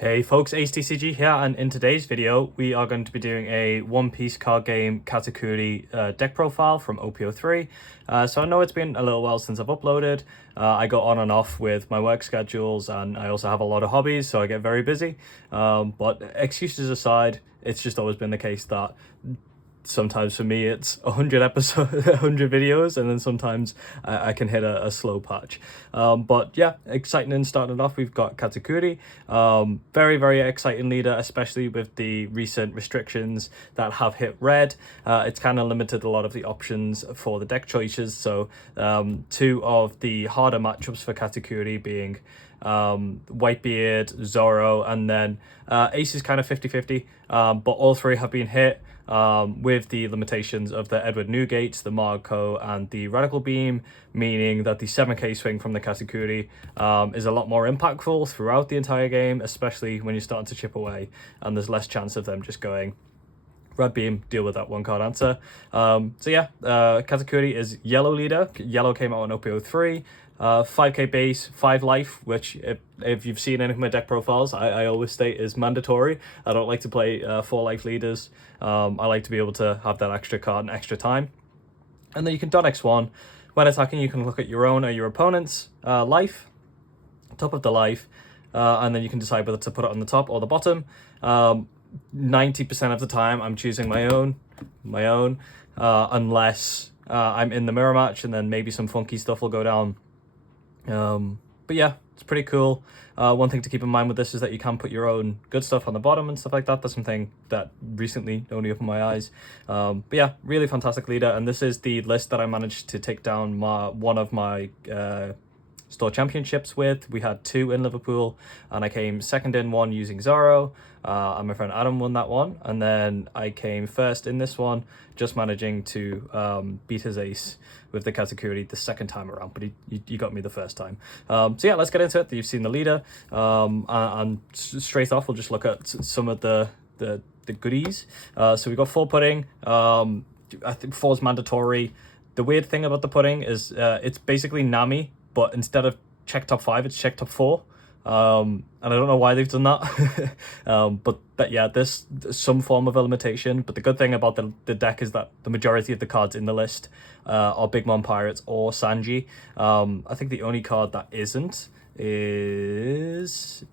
Hey folks, OnePieceTCG here, and in today's video we are going to be doing a One Piece card game Katakuri deck profile from OPO3. So I know it's been a little while since I've uploaded. I go on and off with my work schedules, and I also have a lot of hobbies, so I get very busy. But excuses aside, it's just always been the case that sometimes for me it's 100 episodes 100 videos, and then sometimes I can hit a slow patch. But yeah, exciting. And starting off, we've got Katakuri. Very exciting leader, especially with the recent restrictions that have hit red. It's kind of limited a lot of the options for the deck choices, so two of the harder matchups for Katakuri being Whitebeard, Zoro, and then Ace is kind of 50-50, but all three have been hit with the limitations of the Edward Newgate, the Marco, and the Radical Beam, meaning that the 7k swing from the Katakuri is a lot more impactful throughout the entire game, especially when you're starting to chip away and there's less chance of them just going red beam, deal with that one card answer. So yeah, Katakuri is yellow leader. Yellow came out on OPO3. 5k base, 5 life, which if you've seen any of my deck profiles, I always state is mandatory. I don't like to play 4 life leaders. I like to be able to have that extra card and extra time. And then you can dot X1. When attacking, you can look at your own or your opponent's life, top of the life, and then you can decide whether to put it on the top or the bottom. 90% of the time, I'm choosing my own, unless I'm in the mirror match, and then maybe some funky stuff will go down. But yeah, it's pretty cool. One thing to keep in mind with this is that you can put your own good stuff on the bottom and stuff like that. That's something that recently only opened my eyes. But yeah, really fantastic leader. And this is the list that I managed to take down one of my store championships with. We had 2 in Liverpool, and I came second in one using Zoro, and my friend Adam won that one, and then I came first in this one, just managing to beat his ace with the Katakuri the second time around, but he got me the first time. So yeah, let's get into it. You've seen the leader, and straight off we'll just look at some of the goodies. So we got 4 pudding. I think 4 is mandatory. The weird thing about the pudding is it's basically Nami, but instead of check top 5, it's check top 4. And I don't know why they've done that. But yeah, there's some form of a limitation. But the good thing about the deck is that the majority of the cards in the list are Big Mom Pirates or Sanji. I think the only card that isn't is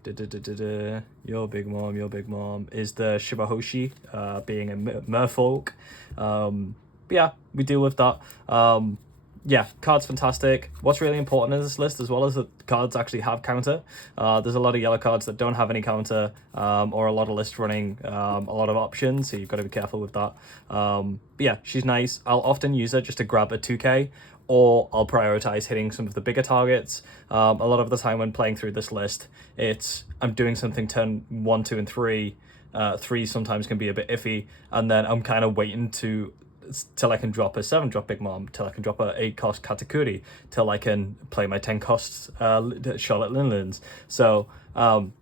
your big mom is the Shibahoshi, being a merfolk. But yeah, we deal with that. Yeah, cards fantastic. What's really important in this list, as well as that cards actually have counter. There's a lot of yellow cards that don't have any counter, or a lot of lists running a lot of options, so you've got to be careful with that. But yeah, she's nice. I'll often use her just to grab a 2k, or I'll prioritize hitting some of the bigger targets. A lot of the time when playing through this list, I'm doing something turn 1, 2, and 3. 3 sometimes can be a bit iffy, and then I'm kind of waiting till I can drop a 7-drop Big Mom, till I can drop a 8-cost Katakuri, till I can play my 10-cost Charlotte Linlands. So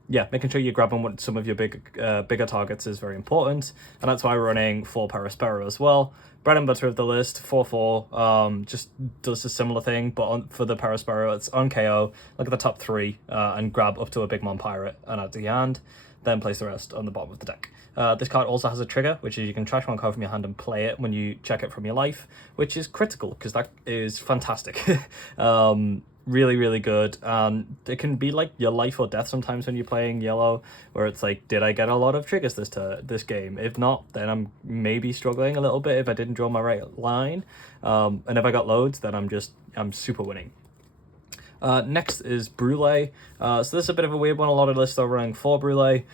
yeah, making sure you're grabbing some of your bigger targets is very important, and that's why we're running 4 Paraspero as well. Bread and butter of the list, 4/4, just does a similar thing, but for the Paraspero, it's on KO, look at the top 3, and grab up to a Big Mom Pirate and add to your hand, then place the rest on the bottom of the deck. This card also has a trigger, which is you can trash one card from your hand and play it when you check it from your life, which is critical, because that is fantastic. Really good. It can be like your life or death sometimes when you're playing yellow, where it's like, did I get a lot of triggers this game? If not, then I'm maybe struggling a little bit if I didn't draw my right line. And if I got loads, then I'm super winning. Next is Brulee. So this is a bit of a weird one. A lot of lists are running 4 Brulee.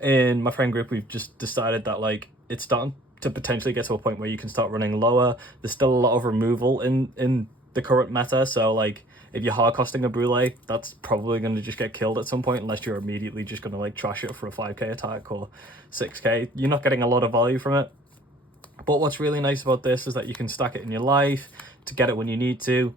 In my friend group, we've just decided that like it's starting to potentially get to a point where you can start running lower. There's still a lot of removal in the current meta, so like if you're hard costing a Brulee, that's probably going to just get killed at some point, unless you're immediately just going to like trash it for a 5k attack or 6k. You're not getting a lot of value from it. But what's really nice about this is that you can stack it in your life to get it when you need to.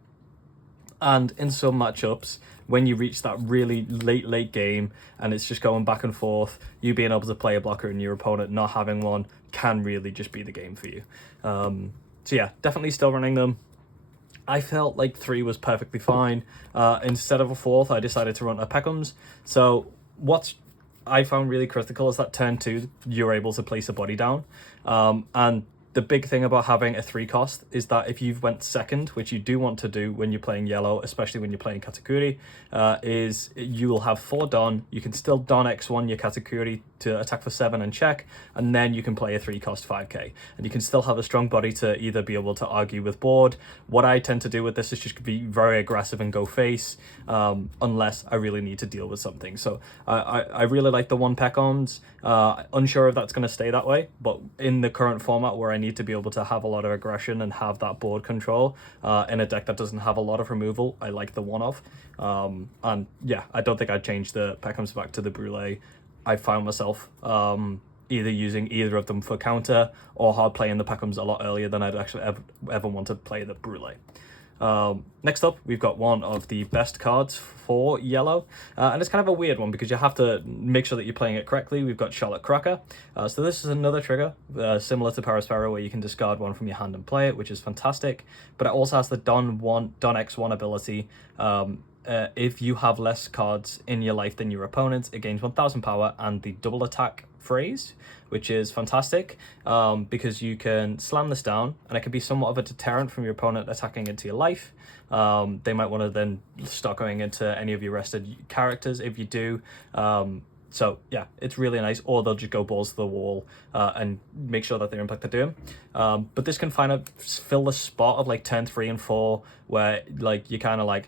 And in some matchups, when you reach that really late game and it's just going back and forth, you being able to play a blocker and your opponent not having one can really just be the game for you. So yeah, definitely still running them. I felt like 3 was perfectly fine. Instead of a 4th, I decided to run a Peckhams. So what's I found really critical is that turn 2, you're able to place a body down. And the big thing about having a 3 cost is that if you've went second, which you do want to do when you're playing yellow, especially when you're playing Katakuri, is you will have 4 Don. You can still Don X1 your Katakuri to attack for 7 and check, and then you can play a 3 cost 5k. And you can still have a strong body to either be able to argue with board. What I tend to do with this is just be very aggressive and go face, unless I really need to deal with something. So I really like the 1 Pecons. Unsure if that's going to stay that way, but in the current format where I need to be able to have a lot of aggression and have that board control in a deck that doesn't have a lot of removal, I like the 1-off. And yeah, I don't think I'd change the Peckhams back to the Brule. I found myself either using either of them for counter or hard playing the Peckhams a lot earlier than I'd actually ever want to play the Brule. Next up, we've got one of the best cards for yellow, and it's kind of a weird one because you have to make sure that you're playing it correctly. We've got Charlotte Cracker. So this is another trigger, similar to Paraspero, where you can discard one from your hand and play it, which is fantastic, but it also has the Don X1 ability. If you have less cards in your life than your opponent, it gains 1000 power and the double attack phrase, which is fantastic because you can slam this down and it can be somewhat of a deterrent from your opponent attacking into your life. They might want to then start going into any of your rested characters if you do. So yeah, it's really nice, or they'll just go balls to the wall and make sure that they impact the doom. But this can kind of fill the spot of like turn 3 and 4 where like you kind of like,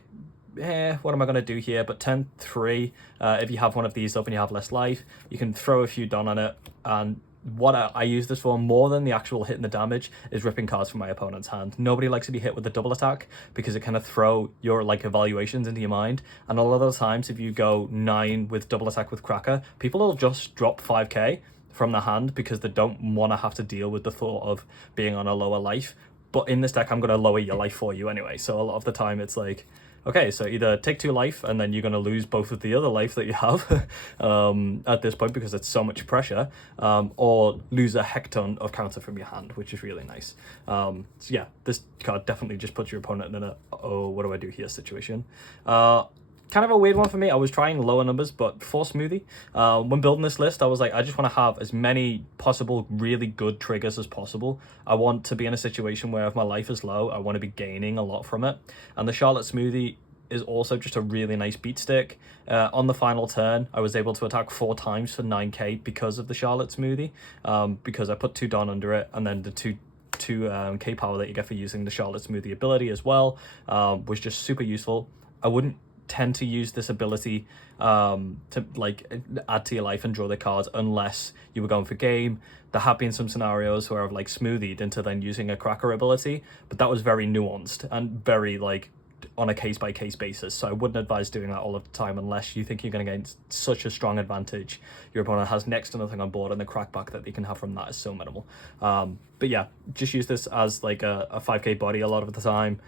what am I going to do here? But turn 3, if you have one of these up and you have less life, you can throw a few Don on it. And what I use this for more than the actual hitting the damage is ripping cards from my opponent's hand. Nobody likes to be hit with the double attack because it kind of throw your like evaluations into your mind. And a lot of the times if you go 9 with double attack with Cracker, people will just drop 5k from the hand because they don't want to have to deal with the thought of being on a lower life. But in this deck, I'm going to lower your life for you anyway. So a lot of the time it's like, okay, so either take 2 life and then you're going to lose both of the other life that you have at this point because it's so much pressure, or lose a heck ton of counter from your hand, which is really nice. So yeah, this card definitely just puts your opponent in a, oh, what do I do here situation. Kind of a weird one for me. I was trying lower numbers, but for Smoothie, when building this list, I was like, I just want to have as many possible really good triggers as possible. I want to be in a situation where if my life is low, I want to be gaining a lot from it. And the Charlotte Smoothie is also just a really nice beat stick. On the final turn, I was able to attack 4 times for 9k because of the Charlotte Smoothie, because I put 2 Don under it, and then the 2 K power that you get for using the Charlotte Smoothie ability as well was just super useful. I wouldn't tend to use this ability to like add to your life and draw the cards unless you were going for game. There have been some scenarios where I've like smoothied into then using a Cracker ability, but that was very nuanced and very like on a case-by-case basis, so I wouldn't advise doing that all of the time unless you think you're going to gain such a strong advantage. Your opponent has next to nothing on board and the crackback that they can have from that is so minimal. But yeah, just use this as like a 5k body a lot of the time.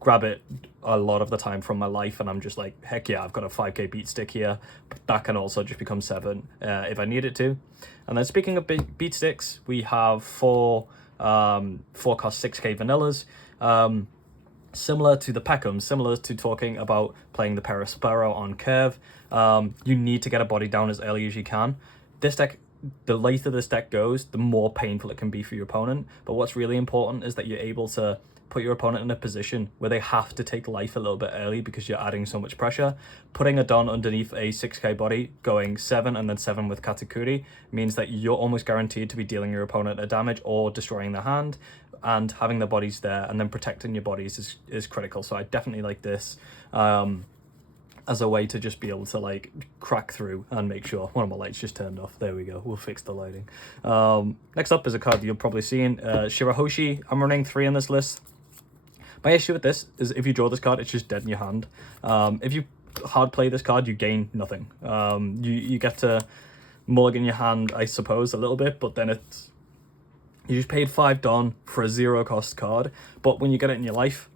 Grab it a lot of the time from my life and I'm just like, heck yeah, I've got a 5k beat stick here, but that can also just become 7 if I need it to. And then speaking of beat sticks, we have 4 cost 6k vanillas. Similar to the Peckham, similar to talking about playing the Paraspero on curve, you need to get a body down as early as you can. This deck, the later this deck goes, the more painful it can be for your opponent. But what's really important is that you're able to put your opponent in a position where they have to take life a little bit early because you're adding so much pressure. Putting a Don underneath a 6k body, going 7 and then 7 with Katakuri, means that you're almost guaranteed to be dealing your opponent a damage or destroying their hand, and having the bodies there and then protecting your bodies is critical. So I definitely like this as a way to just be able to like crack through and make sure one of my lights just turned off. There we go, we'll fix the lighting. Next up is a card you'll probably seen, Shirahoshi. I'm running 3 in this list. My issue with this is if you draw this card, it's just dead in your hand. If you hard play this card, you gain nothing. You get to mulligan your hand, I suppose, a little bit, but then it's, you just paid 5 Don for a 0 cost card, but when you get it in your life,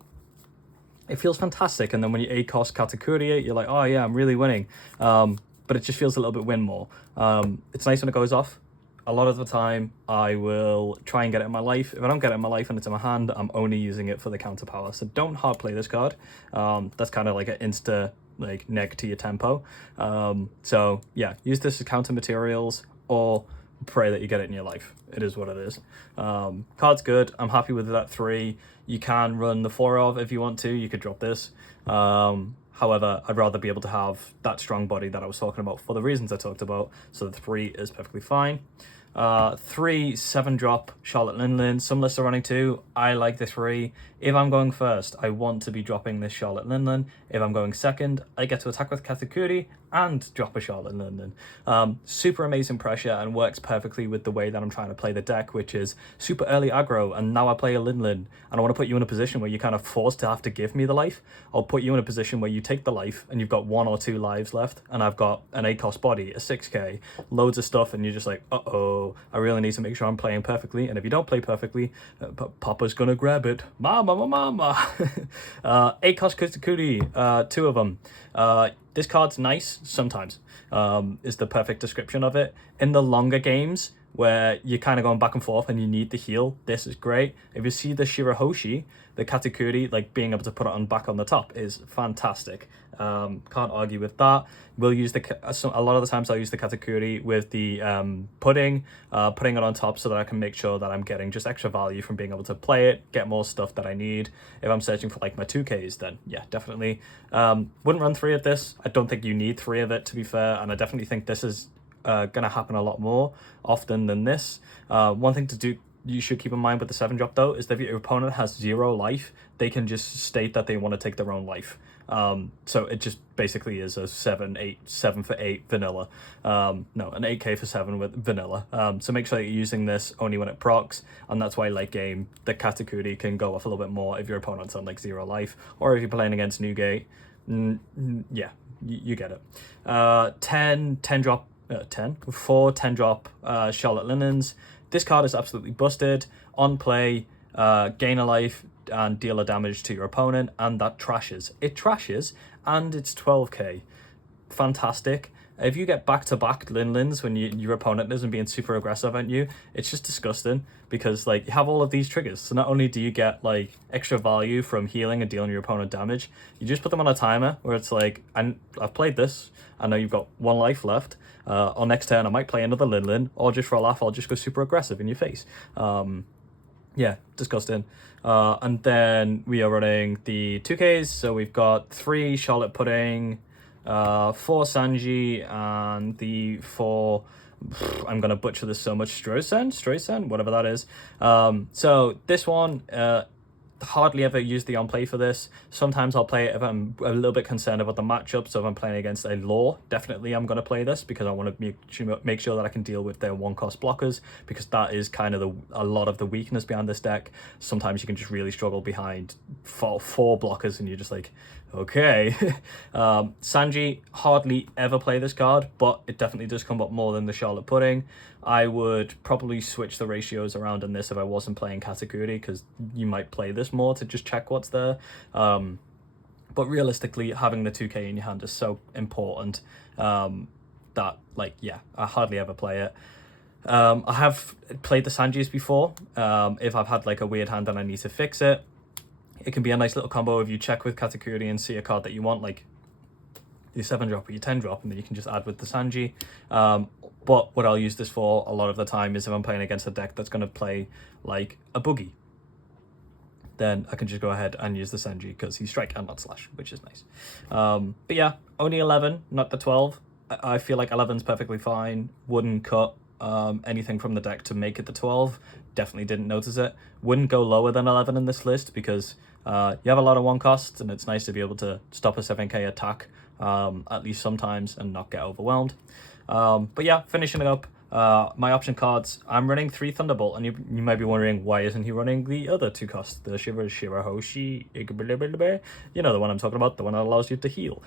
it feels fantastic. And then when you 8 cost Katakuri, you're like, oh yeah, I'm really winning. But it just feels a little bit win more. It's nice when it goes off. A lot of the time, I will try and get it in my life. If I don't get it in my life and it's in my hand, I'm only using it for the counter power. So don't hard play this card. That's kind of like an insta like neg to your tempo. So yeah, use this as counter materials or pray that you get it in your life. It is what it is. Card's good. I'm happy with that 3. You can run the 4 of if you want to. You could drop this. However, I'd rather be able to have that strong body that I was talking about for the reasons I talked about. So the 3 is perfectly fine. 3 7-drop Charlotte Linlin. Some lists are running 2. I like the 3. If I'm going first, I want to be dropping this Charlotte Linlin. If I'm going second, I get to attack with Katakuri and drop a Charlotte Linlin. Super amazing pressure and works perfectly with the way that I'm trying to play the deck, which is super early aggro, and now I play a Linlin, and I want to put you in a position where you're kind of forced to have to give me the life. I'll put you in a position where you take the life and you've got 1 or 2 lives left, and I've got an 8-cost body, a 6k, loads of stuff, and you're just like, uh-oh, I really need to make sure I'm playing perfectly, and if you don't play perfectly, Papa's gonna grab it. Mama. 8-cost Katakuri, 2 of them. This card's nice sometimes, is the perfect description of it. In the longer games where you're kind of going back and forth and you need the heal, this is great. If you see the Shirahoshi, the Katakuri, like being able to put it on back on the top is fantastic. Can't argue with that. We'll use a lot of the times I'll use the Katakuri with the putting it on top so that I can make sure that I'm getting just extra value from being able to play it, get more stuff that I need. If I'm searching for like my 2Ks, then yeah, definitely. Wouldn't run 3 of this. I don't think you need 3 of it, to be fair, and I definitely think this is gonna happen a lot more often than this. One thing to do you should keep in mind with the 7-drop though is that if your opponent has 0 life, they can just state that they want to take their own life. So it just basically is a 7 for 8 vanilla. No, an 8k for 7 with vanilla. So make sure that you're using this only when it procs, and that's why late game the Katakuri can go off a little bit more if your opponent's on like 0 life, or if you're playing against Newgate. Yeah, you get it. 4 10-drop Charlotte Linens. This card is absolutely busted. On play, gain a life and deal a damage to your opponent, and that trashes. It trashes, and it's 12k. Fantastic. If you get back-to-back Linlins when your opponent isn't being super aggressive at you, it's just disgusting, because like you have all of these triggers. So not only do you get like extra value from healing and dealing your opponent damage, you just put them on a timer where it's like, I've played this, I know you've got 1 life left. On next turn I might play another Linlin, or just for a laugh I'll just go super aggressive in your face. Yeah, disgusting. And then we are running the 2Ks, so we've got 3 Charlotte Pudding, 4 Sanji, and the 4, I'm gonna butcher this so much, Stroisen, whatever that is. So this one, hardly ever use the on play for this. Sometimes I'll play it if I'm a little bit concerned about the matchup. So if I'm playing against a law, definitely I'm going to play this, because I want to make sure that I can deal with their 1-cost blockers, because that is kind of a lot of the weakness behind this deck. Sometimes you can just really struggle behind 4 blockers, and you're just like, okay. Sanji, hardly ever play this card, but it definitely does come up more than the Charlotte Pudding. I would probably switch the ratios around in this if I wasn't playing Katakuri, because you might play this more to just check what's there. But realistically, having the 2k in your hand is so important that, like, yeah, I hardly ever play it. I have played the Sanjis before. If I've had like a weird hand and I need to fix it, it can be a nice little combo if you check with Katakuri and see a card that you want, like your 7-drop or your 10-drop, and then you can just add with the Sanji. But what I'll use this for a lot of the time is if I'm playing against a deck that's going to play like a Boogie, then I can just go ahead and use the Sanji because he's strike and not slash, which is nice. But yeah, only 11, not the 12. I feel like 11's perfectly fine. Wouldn't cut anything from the deck to make it the 12. Definitely didn't notice it. Wouldn't go lower than 11 in this list, because you have a lot of 1 costs, and it's nice to be able to stop a 7k attack at least sometimes and not get overwhelmed. But yeah, finishing it up, my option cards, I'm running 3 Thunderbolt, and you might be wondering, why isn't he running the other 2 costs, the Shirahoshi, you know the one I'm talking about, the one that allows you to heal.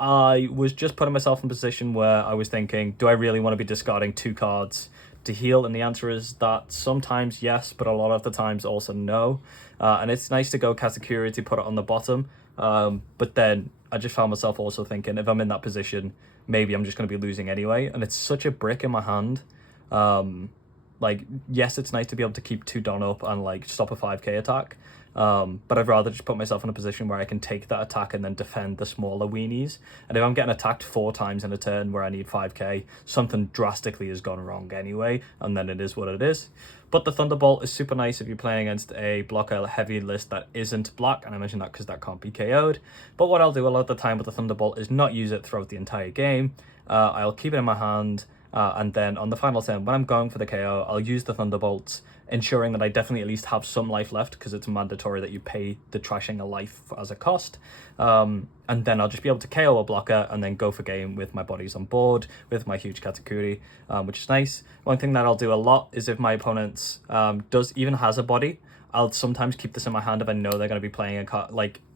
I was just putting myself in a position where I was thinking, do I really want to be discarding 2 cards to heal? And the answer is that sometimes yes, but a lot of the times also no. And it's nice to go Katakuri to put it on the bottom, but then I just found myself also thinking, if I'm in that position, maybe I'm just going to be losing anyway, and it's such a brick in my hand. Like, yes, it's nice to be able to keep 2 Don up and like stop a 5k attack, But I'd rather just put myself in a position where I can take that attack and then defend the smaller weenies. And if I'm getting attacked 4 times in a turn where I need 5k, something drastically has gone wrong anyway, and then it is what it is. But the Thunderbolt is super nice if you're playing against a blocker heavy list that isn't black, and I mention that because that can't be KO'd. But what I'll do a lot of the time with the Thunderbolt is not use it throughout the entire game. I'll keep it in my hand, and then on the final turn, when I'm going for the KO, I'll use the Thunderbolts, ensuring that I definitely at least have some life left, because it's mandatory that you pay the trashing a life as a cost. And then I'll just be able to KO a blocker and then go for game with my bodies on board, with my huge Katakuri, which is nice. One thing that I'll do a lot is if my opponent even has a body, I'll sometimes keep this in my hand if I know they're going to be playing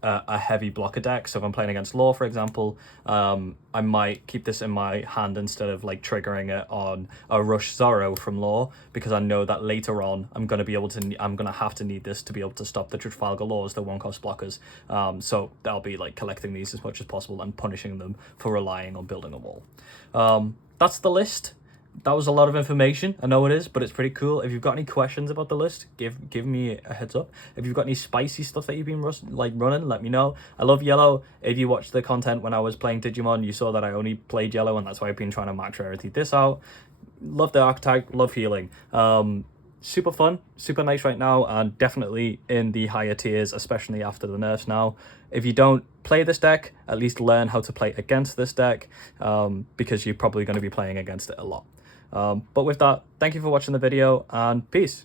a heavy blocker deck. So if I'm playing against Law, for example, I might keep this in my hand instead of like triggering it on a Rush Zorro from Law, because I know that later on I'm going to have to need this to be able to stop the Trafalgar Laws, the 1-cost blockers. So I'll be like collecting these as much as possible and punishing them for relying on building a wall. That's the list. That was a lot of information. I know it is, but it's pretty cool. If you've got any questions about the list, give me a heads up. If you've got any spicy stuff that you've been running, let me know. I love yellow. If you watched the content when I was playing Digimon, you saw that I only played yellow, and that's why I've been trying to max rarity this out. Love the archetype, love healing. Super fun, super nice right now, and definitely in the higher tiers, especially after the nerfs now. If you don't play this deck, at least learn how to play against this deck, because you're probably going to be playing against it a lot. But with that, thank you for watching the video, and peace.